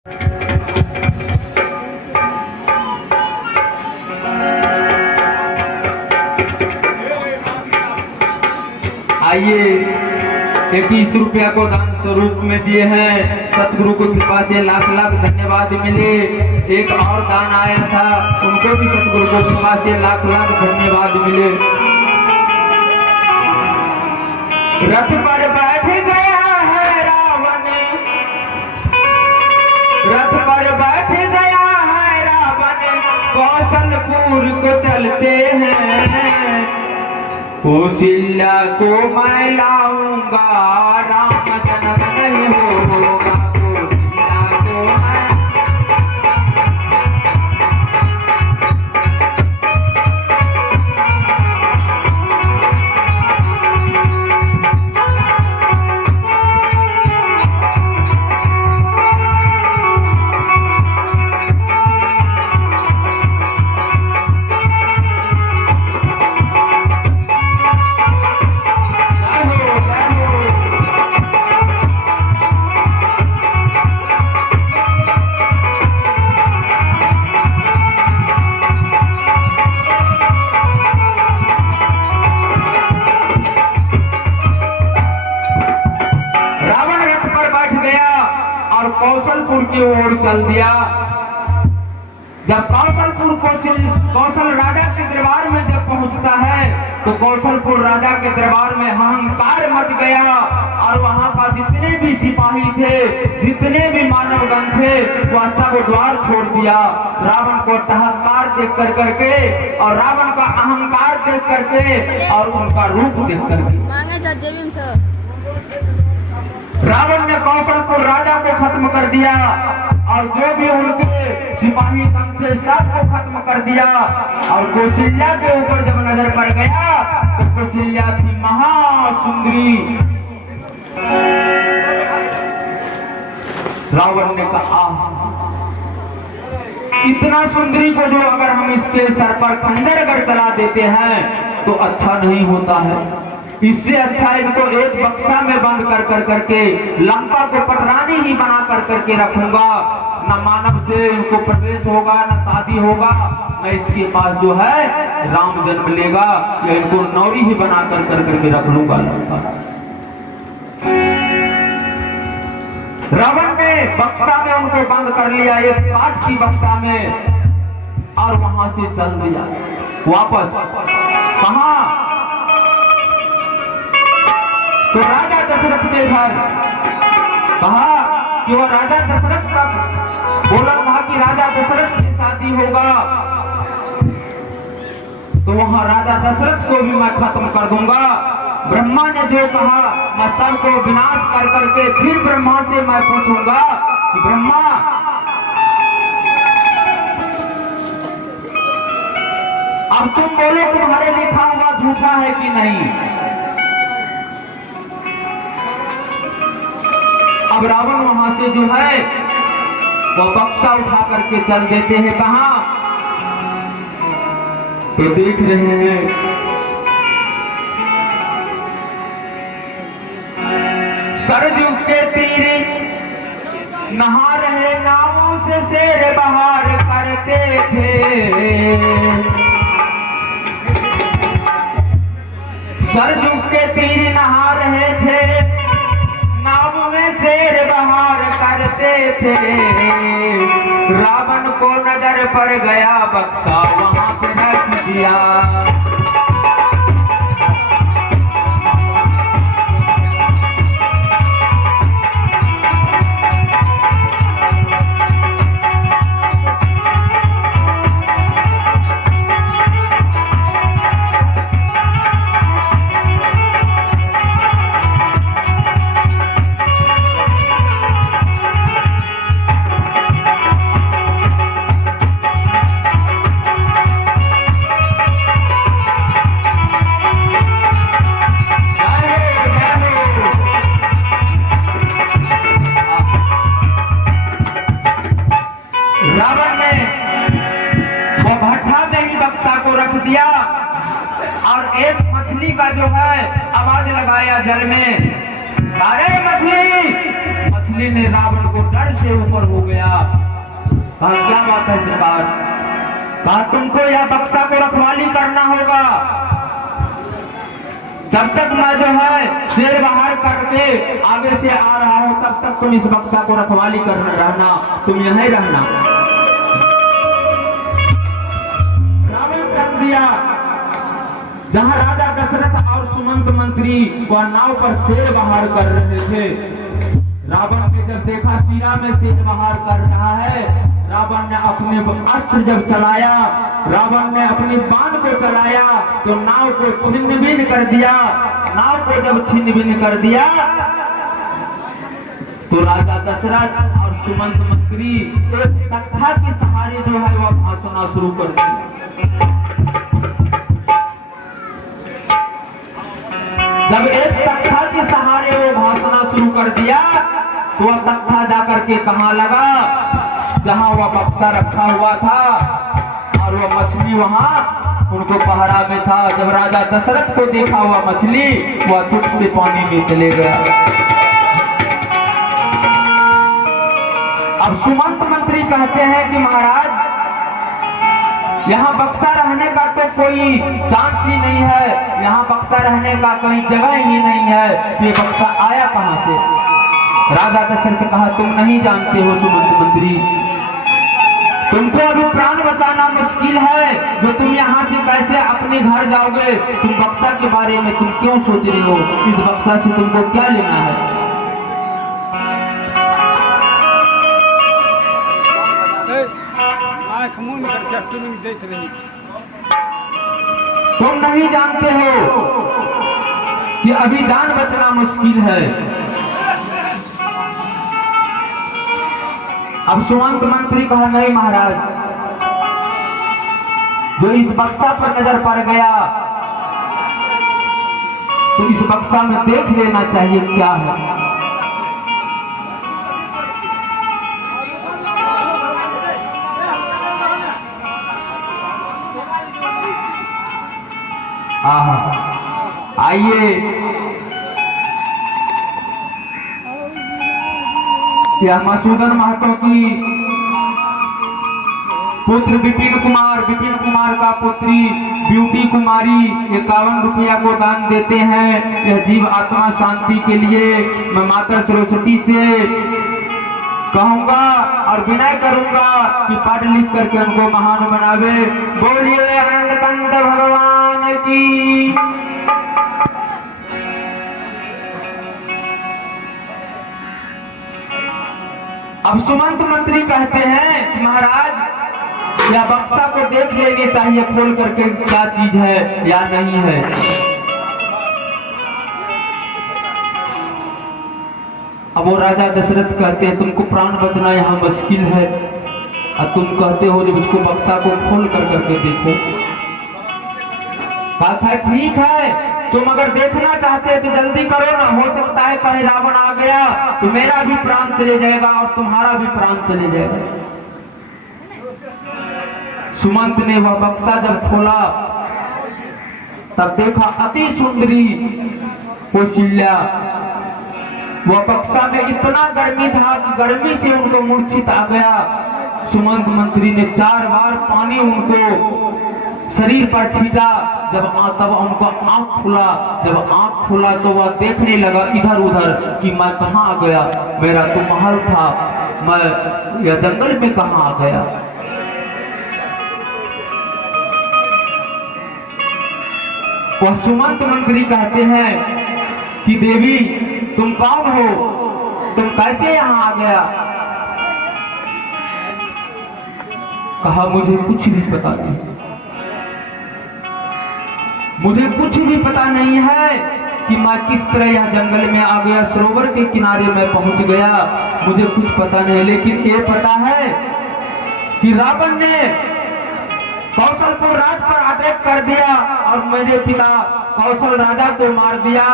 आइए 21 रुपया को दान स्वरूप में दिए हैं। सतगुरु को कृपा से लाख लाख धन्यवाद मिले। एक और दान आया था, उनको भी सतगुरु को कृपा से लाख लाख धन्यवाद मिले। रथ पर बैठ गया है रावण, रथ पर बैठ गया है रावण, कौशलपुर को चलते हैं। कौशल्या को मैं लाऊंगा, राम जन्म नहीं होगा। कौशल्या को मैं कौशलपुर की ओर चल दिया। जब कौशलपुर कौशल राजा के दरबार में जब पहुंचता है तो कौशलपुर राजा के दरबार में अहंकार मच गया और वहां का जितने भी सिपाही थे, जितने भी मानवगण थे, वह सब द्वार छोड़ दिया। रावण को अहंकार देख कर करके और रावण का अहंकार देख करके और उनका रूप देख करके रावण ने कौशलपुर राजा को खत्म कर दिया और जो भी उनके सिपाही संग थे सबको खत्म कर दिया। और कौशल्या के ऊपर जब नजर पड़ गया तो कौशल्या थी महासुंदरी। रावण ने कहा, इतना सुंदरी को जो अगर हम इसके सर पर खंजर अगर चला देते हैं तो अच्छा नहीं होता है। इससे अच्छा इनको एक बक्सा में बंद कर कर करके लंका को पटरानी ही बना कर करके रखूंगा। न मानव से इनको प्रवेश होगा, न शादी होगा, न इसके पास जो है राम जन्म लेगा, या इनको नौरी ही बना कर कर करके रख लूंगा लंका। रावण ने बक्सा में उनको बंद कर लिया, एक काठ की बक्सा में, और वहां से चल दिया वापस। कहां? तो राजा दशरथ के घर। कहा कि वह राजा दशरथ का बोला था कि राजा दशरथ की शादी होगा, तो वहां राजा दशरथ को भी मैं खत्म कर दूंगा। ब्रह्मा ने जो कहा मैं सबको विनाश कर करके फिर ब्रह्मा से मैं पूछूंगा कि ब्रह्मा अब तुम बोलो तुम्हारे लिखा हुआ झूठा है कि नहीं। अब रावण वहां से जो है वो बक्सा उठा करके चल देते हैं। कहां? तो देख रहे हैं सरजू के तीरे नहा रहे नावों से शेर बहार करते थे। सरजू के तीर नहा रहे थे, नाव में शेर बहार करते थे। रावण को नजर पड़ गया बक्सा वहां पे रख दिया। और एक मछली का जो है आवाज लगाया जल में, अरे मछली। मछली ने रावण को डर से ऊपर हो गया। कहा क्या बात है सरकार? कहा तुमको यह बक्सा को रखवाली करना होगा, जब तक मैं जो है शेर बाहर करके आगे से आ रहा हूं तब तक तुम इस बक्सा को रखवाली कर रहना, तुम यहीं रहना। रावण कर दिया। जहां राजा दशरथ और सुमंत मंत्री वह नाव पर शेर बाहर कर रहे थे, रावण ने जब देखा सिरा में शेर बाहर कर रहा है, रावण ने अपने अस्त्र जब चलाया, रावण ने अपनी बाण को चलाया तो नाव को छिन्न भिन्न कर दिया। नाव को जब छिन्न भिन्न कर दिया तो राजा दशरथ और सुमंत मंत्री एक तख्ता के सहारे जो है वह भाषण शुरू कर दिया। जब एक तख्ता के सहारे वो भाषण शुरू कर दिया तो वह तख्ता जाकर के कहाँ लगा, जहां वह बक्सा रखा हुआ था और वह मछली वहां उनको पहरा में था। जब राजा दशरथ को देखा हुआ मछली, वह चुप से पानी में चले गया। अब सुमंत मंत्री कहते हैं कि महाराज यहाँ बक्सा रहने का तो कोई चांस ही नहीं है, यहाँ बक्सा रहने का कोई जगह ही नहीं है, ये बक्सा आया कहां से? राजा दशरथ ने कहा तुम नहीं जानते हो सुमंत मंत्री, तुमको अभी प्राण बचाना मुश्किल है, जो तुम यहाँ से कैसे अपने घर जाओगे? तुम बक्सा के बारे में तुम क्यों सोच रही हो? इस बक्सा से तुमको क्या लेना है? तुम नहीं जानते हो कि अभी जान बचना मुश्किल है। अब सुमंत मंत्री कहा नहीं महाराज, जो इस बक्सा पर नजर पड़ गया तो इस बक्सा में देख लेना चाहिए क्या है। आइए यह मसूदन महतो की पुत्र विपिन कुमार का पुत्री ब्यूटी कुमारी 51 रुपया को दान देते हैं। यह जीव आत्मा शांति के लिए मैं माता सरस्वती से कहूंगा और विनय करूंगा कि पढ़ लिख करके उनको महान बनावे। बोलिए आनंद कंद भगवान की। अब सुमंत मंत्री कहते हैं कि महाराज यह बक्सा को देख लेनी चाहिए खोल करके क्या चीज है या नहीं है। अब वो राजा दशरथ कहते हैं तुमको प्राण बचना यहाँ मुश्किल है और तुम कहते हो जब इसको बक्सा को खोल कर करके देखो। बात है ठीक है, तुम अगर देखना चाहते हो तो जल्दी करो ना, हो सकता है कहीं रावण आ गया तो मेरा भी प्राण चले जाएगा और तुम्हारा भी प्राण चले जाएगा। सुमंत ने वह बक्सा जब खोला तब देखा अति सुंदरी कौशल्या। वह बक्सा में इतना गर्मी था कि गर्मी से उनको मूर्छित आ गया। सुमंत मंत्री ने 4 बार पानी उनको शरीर पर छीटा। तब उनको आंख खुला। जब आंख खुला तो वह देखने लगा इधर उधर कि मैं कहाँ आ गया, मेरा तो महल था, मैं यह जंगल में कहाँ आ गया। वह सुमंत मंत्री कहते हैं कि देवी तुम कौन हो, तुम कैसे यहाँ आ गया? कहा मुझे कुछ भी पता नहीं, मुझे कुछ भी पता नहीं है कि मैं किस तरह यह जंगल में आ गया, सरोवर के किनारे में पहुंच गया, मुझे कुछ पता नहीं। लेकिन ये पता है कि रावण ने कौशलपुर राज पर अटैक कर दिया और मेरे पिता कौशल राजा को मार दिया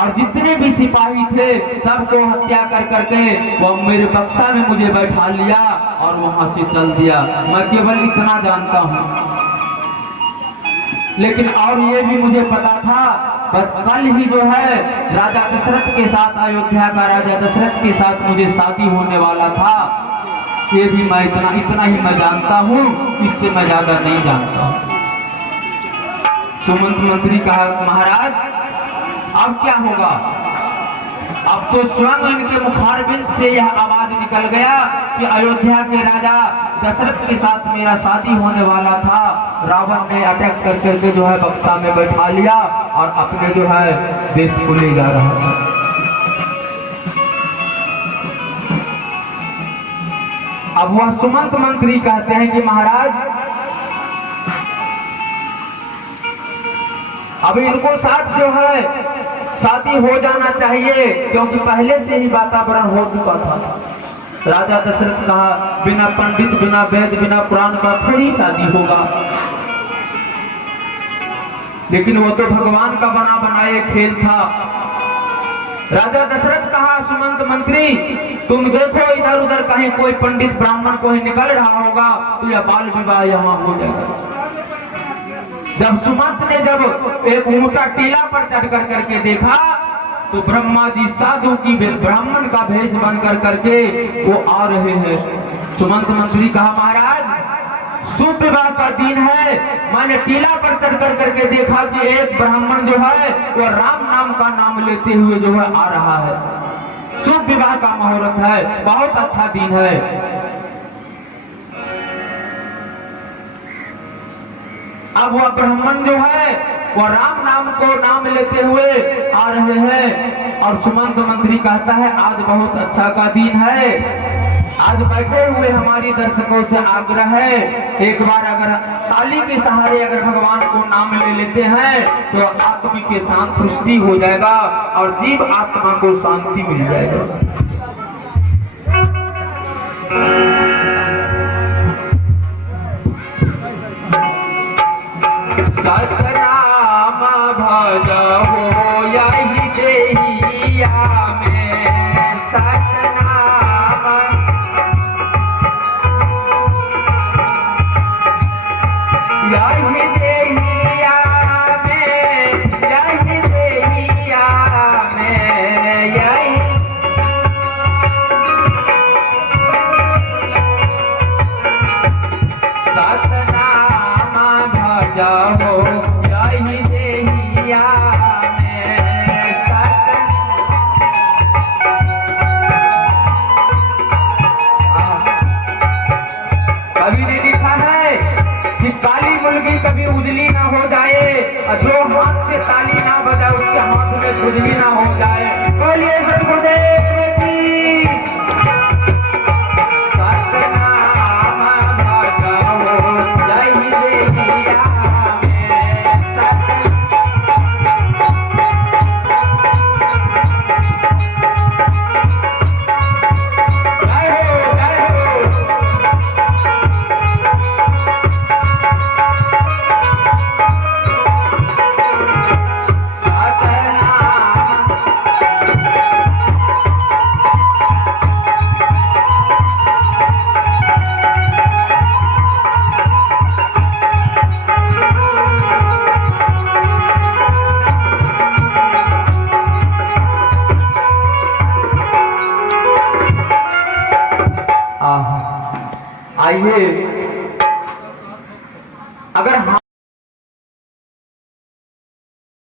और जितने भी सिपाही थे सबको हत्या कर करके वो मेरे बक्सा में मुझे बैठा लिया और वहां से चल दिया। मैं केवल इतना जानता हूं। लेकिन और ये भी मुझे पता था, बस कल ही जो है राजा दशरथ के साथ, अयोध्या का राजा दशरथ के साथ मुझे शादी होने वाला था। ये भी मैं इतना ही मैं जानता हूँ, इससे मैं ज्यादा नहीं जानता हूँ। सुमंत मंत्री कहा, महाराज अब क्या होगा? अब तो स्वयं इनके मुखारबिंद से यह आवाज निकल गया कि अयोध्या के राजा दशरथ के साथ मेरा शादी होने वाला था। रावण ने अटैक कर करके जो है बक्सा में बैठा लिया और अपने जो है देश को ले जा रहा था। अब वह सुमंत मंत्री कहते हैं कि महाराज अब इनको साथ जो है शादी हो जाना चाहिए, क्योंकि पहले से ही वातावरण हो चुका था। राजा दशरथ कहा, बिना पंडित, बिना वेद, बिना पुराण का थोड़ी शादी होगा। लेकिन वो तो भगवान का बना बनाए खेल था। राजा दशरथ कहा, सुमंत मंत्री तुम देखो इधर उधर कहीं कोई पंडित ब्राह्मण कोई निकल रहा होगा तो यह बाल विवाह यहाँ हो जाएगा। जब सुमंत ने जब एक ऊंचा टीला पर चढ़ कर करके देखा तो ब्रह्मा जी साधु की ब्राह्मण का भेष बन कर करके वो आ रहे हैं। सुमंत मंत्री कहा, महाराज शुभ विवाह का दिन है, मैंने टीला पर चढ़ कर करके देखा कि एक ब्राह्मण जो है वो राम नाम का नाम लेते हुए जो है आ रहा है। शुभ विवाह का मुहूर्त है, बहुत अच्छा दिन है। अब वह ब्राह्मण जो है वो राम नाम को नाम लेते हुए आ रहे हैं और सुमंत मंत्री कहता है, आज बहुत अच्छा का दिन है। आज बैठे हुए हमारी दर्शकों से आग्रह है, एक बार अगर ताली के सहारे अगर भगवान को नाम ले लेते हैं तो आत्मा के शांत सृष्टि हो जाएगा और जीव आत्मा को शांति मिल जाएगा। सतनाम भजहो यही देहिया में, सतनाम यही देहिया में, यही देहिया में, यही सतनाम भजहो यही देहिया में, कभी ने लिखा है कि काली मुर्गी कभी उजली ना हो जाए और जो हाथ से ताली ना बजाए उसके हाथ में खुजली ना हो जाए। बोलिए सतगुरुदेव की। सतनाम भजहो यही देहिया आइए, अगर